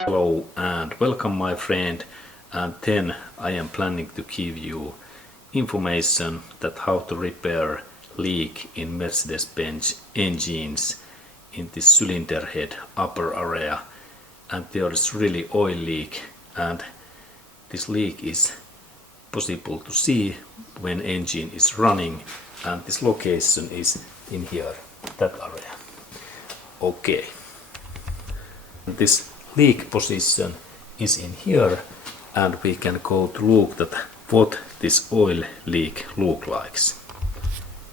Hello and welcome my friend, and then I am planning to give you information that how to repair leak in Mercedes-Benz engines in this cylinder head upper area, and there is really oil leak, and this leak is possible to see when engine is running, and this location is in here, that area. Okay, this leak position is in here, and we can go to look at what this oil leak looks like.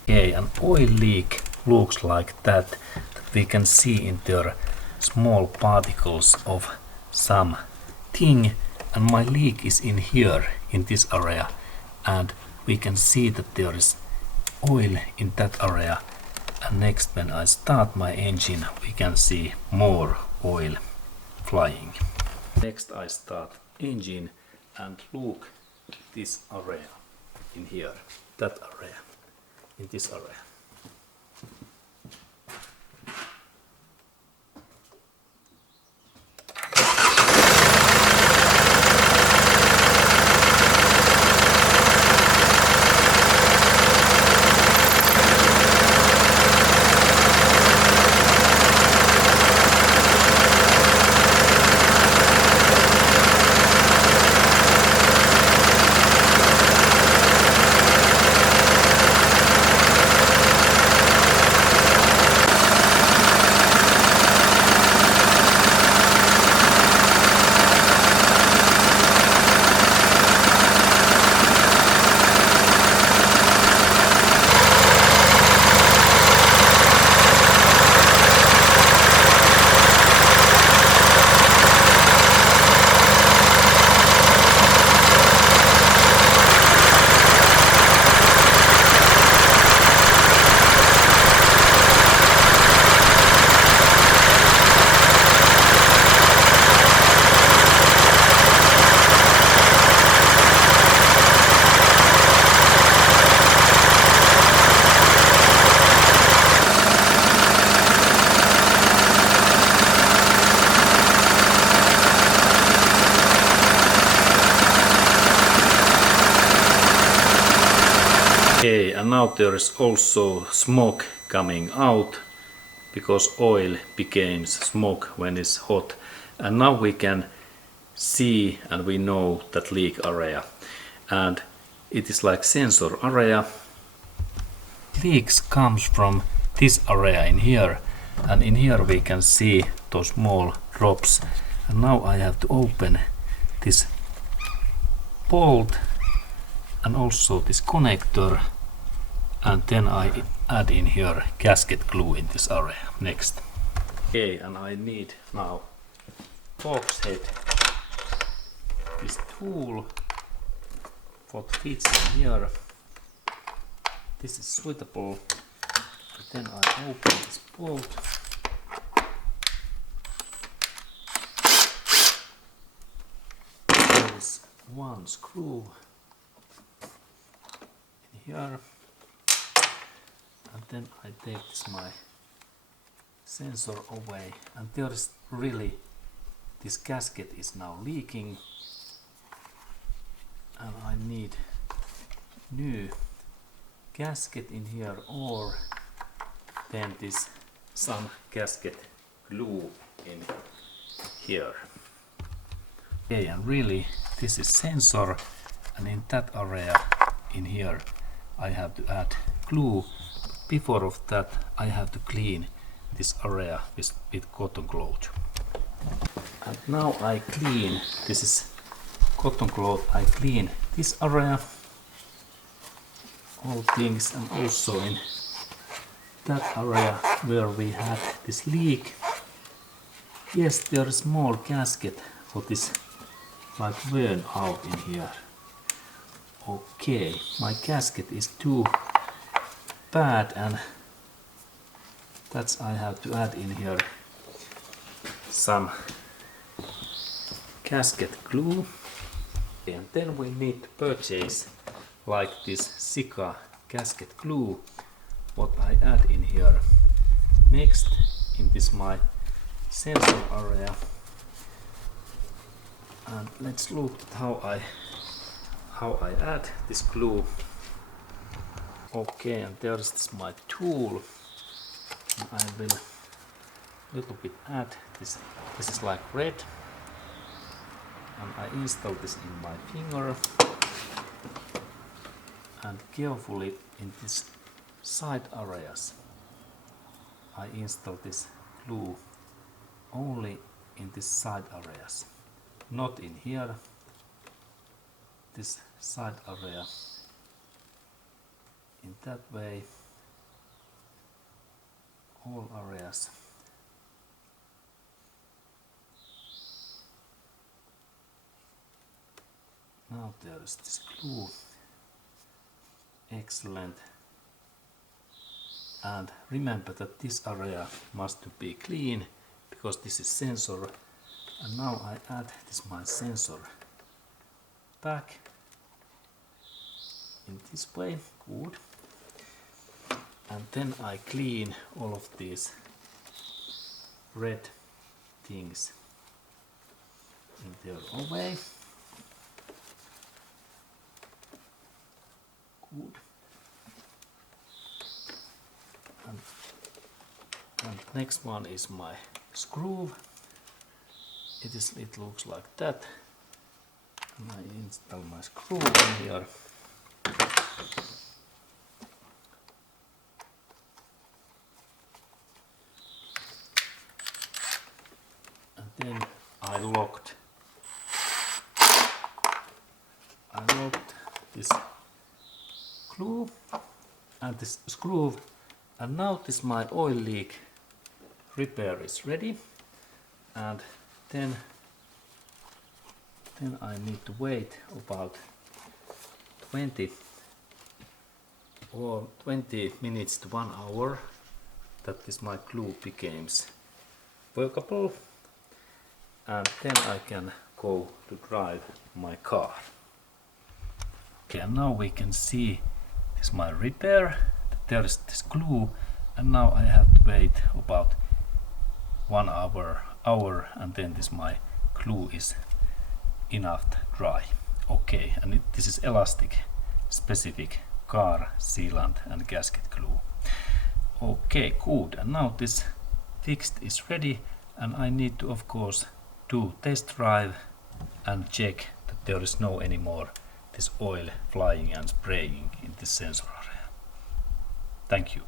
Okay, an oil leak looks like that we can see in there small particles of something, and my leak is in here in this area, and we can see that there is oil in that area, and next when I start my engine we can see more oil flying. Next I start engine and look this area in here, that area, in this area. Okay, and now there is also smoke coming out because oil becomes smoke when it's hot, and now we can see and we know that leak area, and it is like sensor area. Leaks comes from this area in here, and in here we can see those small drops, and now I have to open this bolt and also this connector, and then I add in here gasket glue in this area next. Okay, and I need now box head, this tool what fits in here. This is suitable. Then I open this bolt. There is one screw in here, and then I take this my sensor away, and there is really this gasket is now leaking, and I need new gasket in here, or then this some gasket glue in here. Okay, and really this is sensor, and in that area in here I have to add glue. Before of that I have to clean this area with cotton cloth. And now I clean, this is cotton cloth, I clean this area, all things, and also in that area where we had this leak. Yes, there is small gasket for this like worn out in here. Okay, my gasket is too bad, and that's I have to add in here some gasket glue, and then we need to purchase like this Sika gasket glue, what I add in here. Next, in this my sensor area, and let's look at how I add this glue. Okay, and there's this my tool. I will little bit add this. This is like red, and I install this in my finger, and carefully in this side areas I install this glue only in this side areas, not in here, this side area. In that way, all areas. Now there is this glue. Excellent. And remember that this area must be clean because this is sensor. And now I add this my sensor back in this way. Good. And then I clean all of these red things in their own way. Good. And next one is my screw. It looks like that. And I install my screw in here. And then I locked this glue and this screw, and now this my oil leak repair is ready, and then I need to wait about 20 minutes to 1 hour that this my glue becomes workable, and then I can go to drive my car. Okay, and now we can see this my repair. There is this glue, and now I have to wait about 1 hour, and then this my glue is enough dry. Okay, and this is elastic specific car sealant and gasket glue. Okay, good. And now this fixed is ready, and I need to of course do test drive and check that there is no anymore this oil flying and spraying in this sensor area. Thank you.